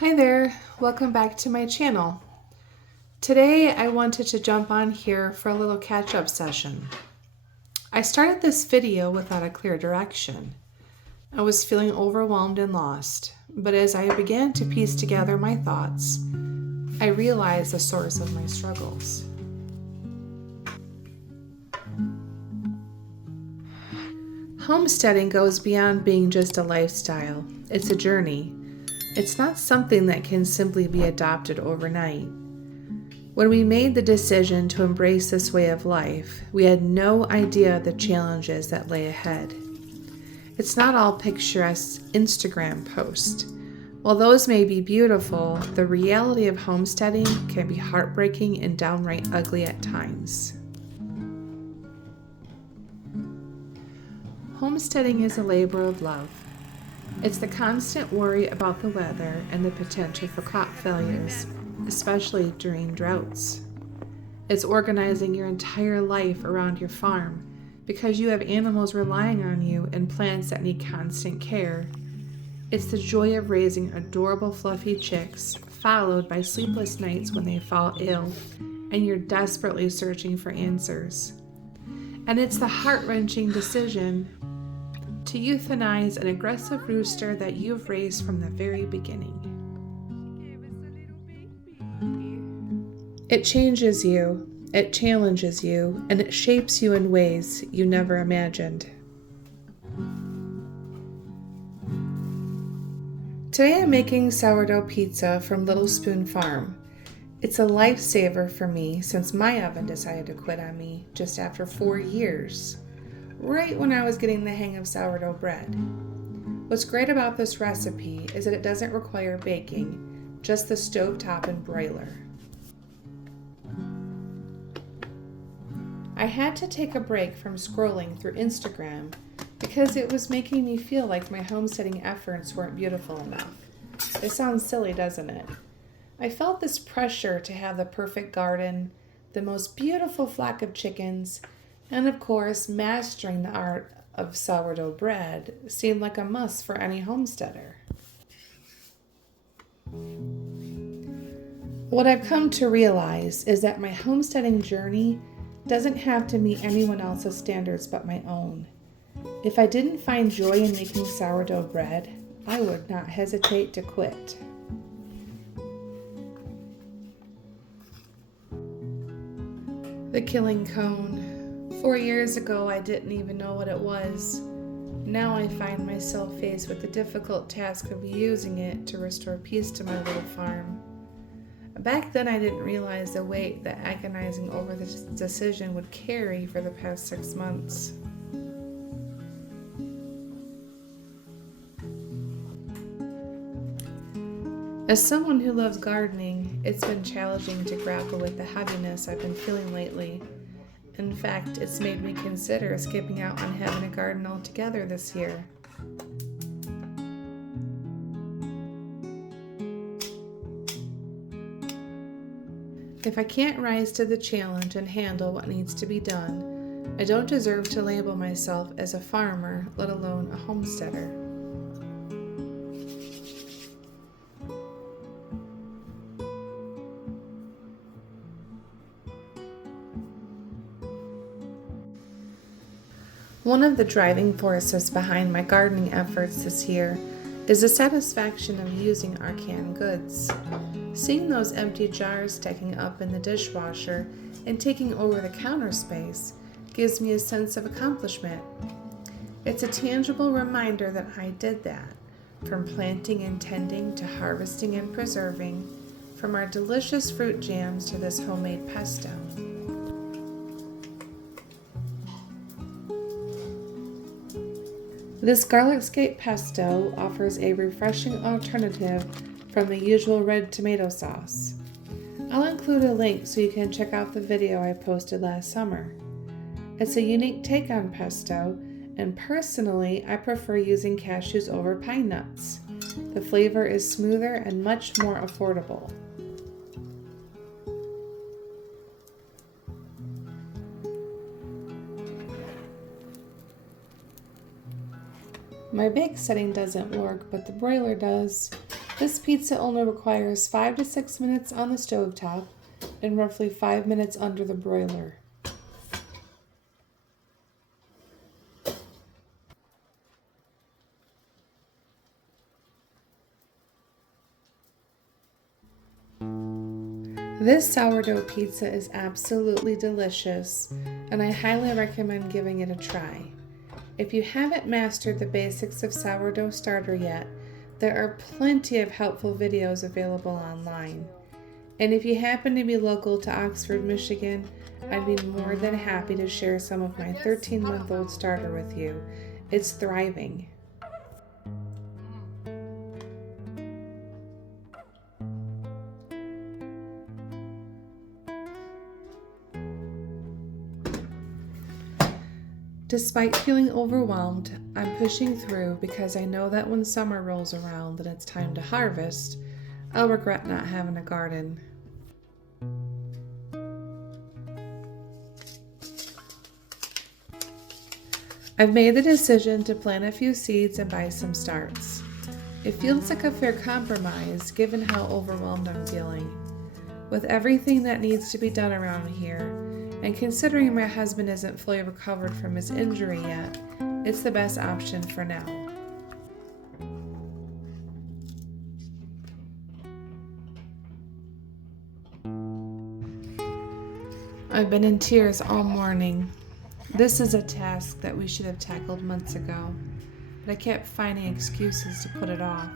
Hi there, welcome back to my channel. Today I wanted to jump on here for a little catch-up session. I started this video without a clear direction. I was feeling overwhelmed and lost, but as I began to piece together my thoughts, I realized the source of my struggles. Homesteading goes beyond being just a lifestyle. It's a journey. It's not something that can simply be adopted overnight. When we made the decision to embrace this way of life, we had no idea the challenges that lay ahead. It's not all picturesque Instagram posts. While those may be beautiful, the reality of homesteading can be heartbreaking and downright ugly at times. Homesteading is a labor of love. It's the constant worry about the weather and the potential for crop failures, especially during droughts. It's organizing your entire life around your farm because you have animals relying on you and plants that need constant care. It's the joy of raising adorable fluffy chicks, followed by sleepless nights when they fall ill and you're desperately searching for answers. And it's the heart-wrenching decision to euthanize an aggressive rooster that you've raised from the very beginning. It changes you, it challenges you, and it shapes you in ways you never imagined. Today I'm making sourdough pizza from Little Spoon Farm. It's a lifesaver for me since my oven decided to quit on me just after 4 years. Right when I was getting the hang of sourdough bread. What's great about this recipe is that it doesn't require baking, just the stovetop and broiler. I had to take a break from scrolling through Instagram because it was making me feel like my homesteading efforts weren't beautiful enough. It sounds silly, doesn't it? I felt this pressure to have the perfect garden, the most beautiful flock of chickens, and of course, mastering the art of sourdough bread seemed like a must for any homesteader. What I've come to realize is that my homesteading journey doesn't have to meet anyone else's standards but my own. If I didn't find joy in making sourdough bread, I would not hesitate to quit. The killing cone. 4 years ago, I didn't even know what it was. Now I find myself faced with the difficult task of using it to restore peace to my little farm. Back then, I didn't realize the weight that agonizing over this decision would carry for the past 6 months. As someone who loves gardening, it's been challenging to grapple with the heaviness I've been feeling lately. In fact, it's made me consider skipping out on having a garden altogether this year. If I can't rise to the challenge and handle what needs to be done, I don't deserve to label myself as a farmer, let alone a homesteader. One of the driving forces behind my gardening efforts this year is the satisfaction of using our canned goods. Seeing those empty jars stacking up in the dishwasher and taking over the counter space gives me a sense of accomplishment. It's a tangible reminder that I did that, from planting and tending to harvesting and preserving, from our delicious fruit jams to this homemade pesto. This garlic scape pesto offers a refreshing alternative from the usual red tomato sauce. I'll include a link so you can check out the video I posted last summer. It's a unique take on pesto, and personally, I prefer using cashews over pine nuts. The flavor is smoother and much more affordable. My bake setting doesn't work, but the broiler does. This pizza only requires 5 to 6 minutes on the stovetop and roughly 5 minutes under the broiler. This sourdough pizza is absolutely delicious, and I highly recommend giving it a try. If you haven't mastered the basics of sourdough starter yet, there are plenty of helpful videos available online. And if you happen to be local to Oxford, Michigan, I'd be more than happy to share some of my 13-month-old starter with you. It's thriving. Despite feeling overwhelmed, I'm pushing through because I know that when summer rolls around and it's time to harvest, I'll regret not having a garden. I've made the decision to plant a few seeds and buy some starts. It feels like a fair compromise given how overwhelmed I'm feeling. With everything that needs to be done around here, and considering my husband isn't fully recovered from his injury yet, it's the best option for now. I've been in tears all morning. This is a task that we should have tackled months ago, but I kept finding excuses to put it off.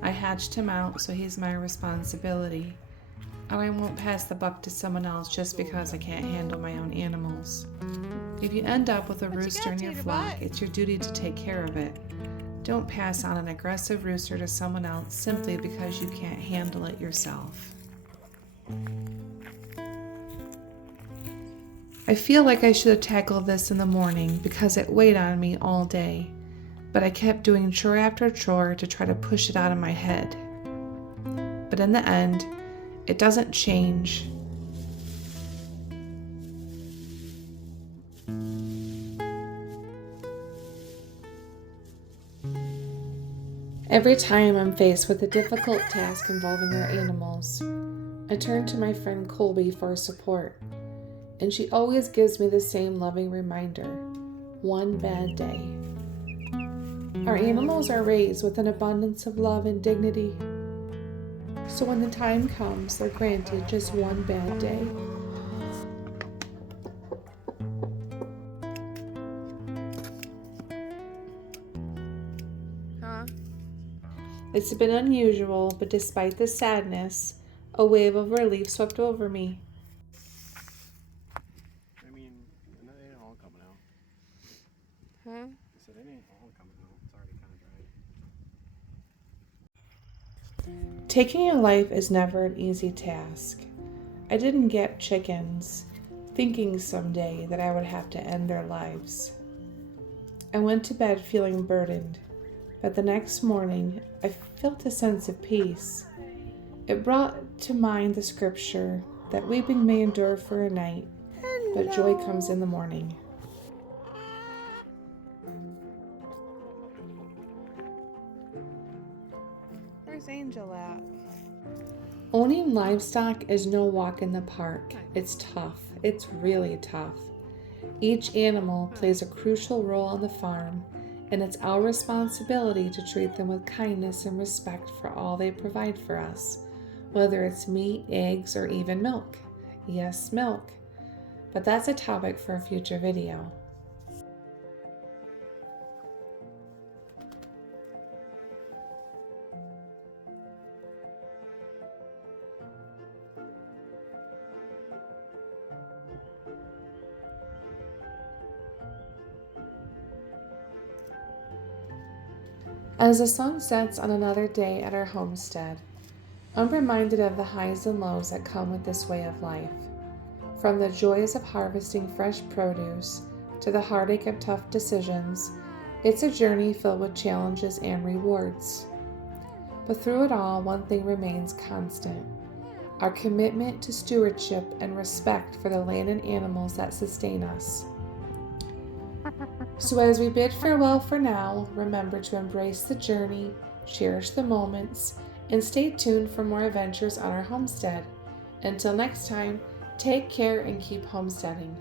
I hatched him out, so he's my responsibility. And I won't pass the buck to someone else just because I can't handle my own animals. If you end up with a rooster in your flock, it's your duty to take care of it. Don't pass on an aggressive rooster to someone else simply because you can't handle it yourself. I feel like I should have tackled this in the morning because it weighed on me all day, but I kept doing chore after chore to try to push it out of my head. But in the end, it doesn't change. Every time I'm faced with a difficult task involving our animals, I turn to my friend Colby for support, and she always gives me the same loving reminder: one bad day. Our animals are raised with an abundance of love and dignity. So when the time comes, they're granted just one bad day. It's been unusual, but despite the sadness, a wave of relief swept over me. I mean, it ain't all coming out. Huh? I said it ain't all coming out. It's already kind of dry. Taking a life is never an easy task. I didn't get chickens, thinking someday that I would have to end their lives. I went to bed feeling burdened, but the next morning I felt a sense of peace. It brought to mind the scripture that weeping may endure for a night, but joy comes in the morning. Where's Angel at? Owning livestock is no walk in the park. It's tough. It's really tough. Each animal plays a crucial role on the farm, and it's our responsibility to treat them with kindness and respect for all they provide for us, whether it's meat, eggs, or even milk. Yes, milk. But that's a topic for a future video. As the sun sets on another day at our homestead, I'm reminded of the highs and lows that come with this way of life. From the joys of harvesting fresh produce to the heartache of tough decisions, it's a journey filled with challenges and rewards. But through it all, one thing remains constant: our commitment to stewardship and respect for the land and animals that sustain us. So as we bid farewell for now, remember to embrace the journey, cherish the moments, and stay tuned for more adventures on our homestead. Until next time, take care and keep homesteading.